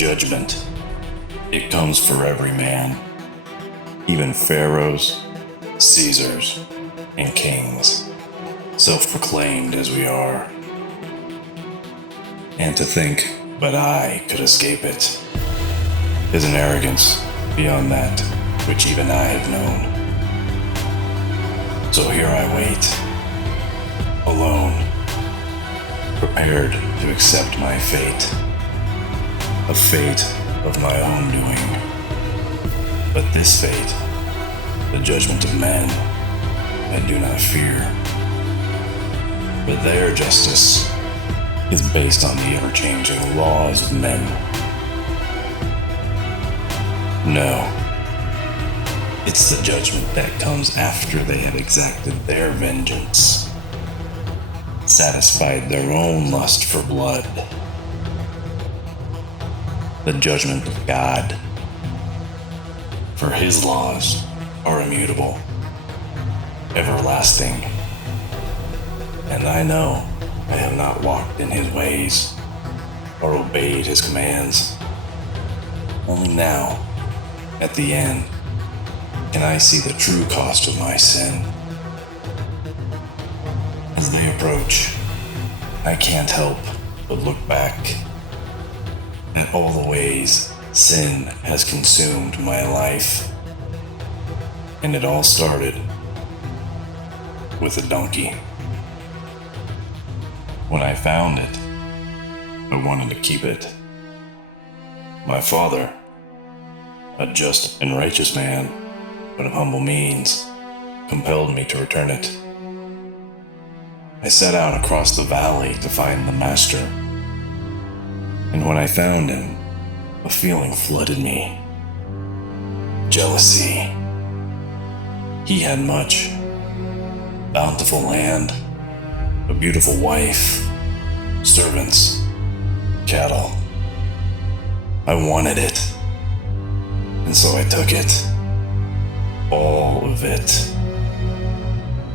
Judgment. It comes for every man, even pharaohs, Caesars, and kings, self-proclaimed as we are. And to think but I could escape it is an arrogance beyond that which even I have known. So here I wait, alone, prepared to accept my fate, a fate of my own doing. But this fate, the judgment of men, I do not fear. But their justice is based on the ever-changing laws of men. No, it's the judgment that comes after they have exacted their vengeance, satisfied their own lust for blood. The judgment of God, for his laws are immutable, everlasting. And I know I have not walked in his ways or obeyed his commands. Only now, at the end, can I see the true cost of my sin. As they approach, I can't help but look back at all the ways sin has consumed my life. And it all started with a donkey. When I found it, I wanted to keep it. My father, a just and righteous man, but of humble means, compelled me to return it. I set out across the valley to find the master. And when I found him, a feeling flooded me. Jealousy. He had much. Bountiful land, a beautiful wife, servants, cattle. I wanted it, and so I took it. All of it.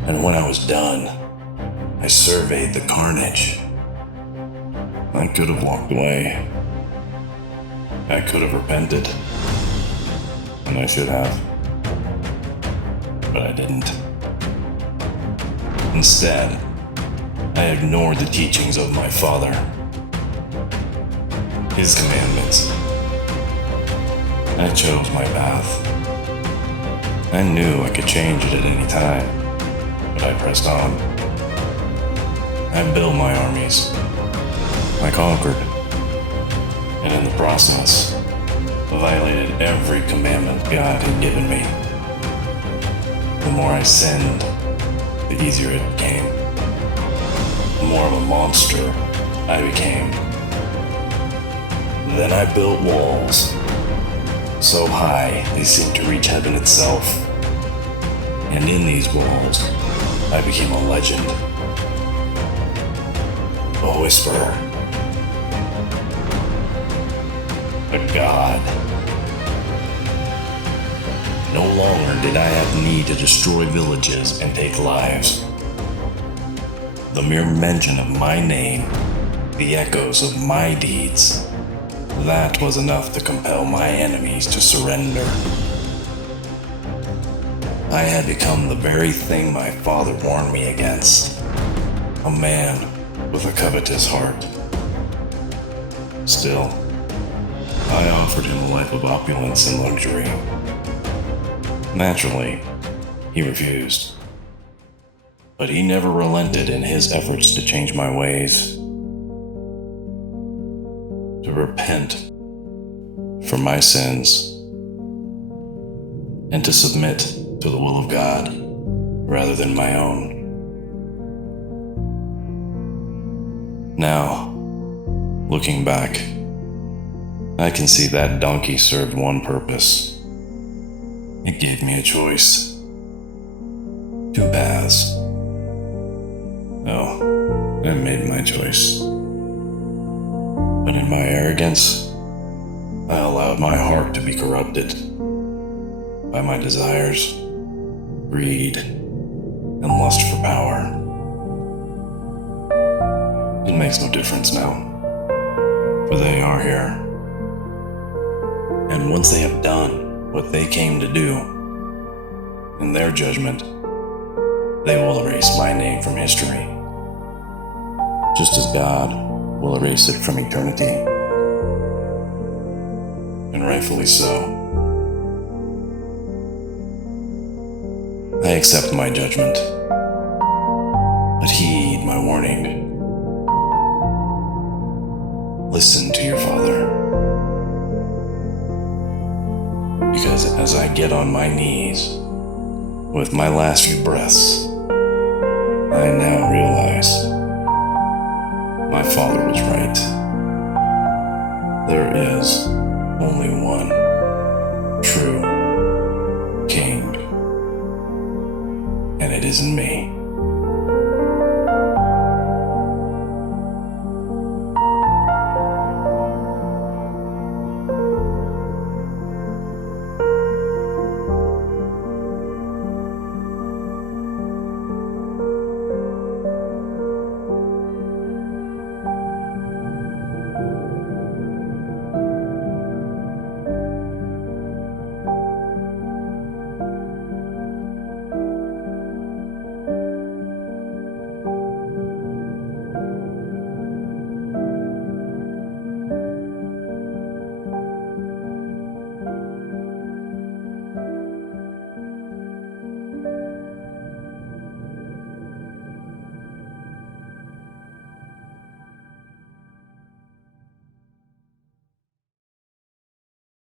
And when I was done, I surveyed the carnage. I could have walked away. I could have repented. And I should have. But I didn't. Instead, I ignored the teachings of my father, his commandments. I chose my path. I knew I could change it at any time, but I pressed on. I built my armies. I conquered. And in the process, violated every commandment God had given me. The more I sinned, the easier it became. The more of a monster I became. Then I built walls, so high they seemed to reach heaven itself. And in these walls, I became a legend. A whisperer. A god. No longer did I have need to destroy villages and take lives. The mere mention of my name, the echoes of my deeds, that was enough to compel my enemies to surrender. I had become the very thing my father warned me against. A man with a covetous heart. Still, I offered him a life of opulence and luxury. Naturally, he refused. But he never relented in his efforts to change my ways. To repent for my sins. And to submit to the will of God rather than my own. Now, looking back, I can see that donkey served one purpose. It gave me a choice. Two paths. Oh, I made my choice. But in my arrogance, I allowed my heart to be corrupted by my desires, greed, and lust for power. It makes no difference now, for they are here, And once they have done what they came to do, in their judgment, they will erase my name from history, just as God will erase it from eternity. And rightfully so. I accept my judgment, but heed my warning. Listen to your Father, because as I get on my knees with my last few breaths, I now realize my Father was right. There is only one true King, and it isn't me.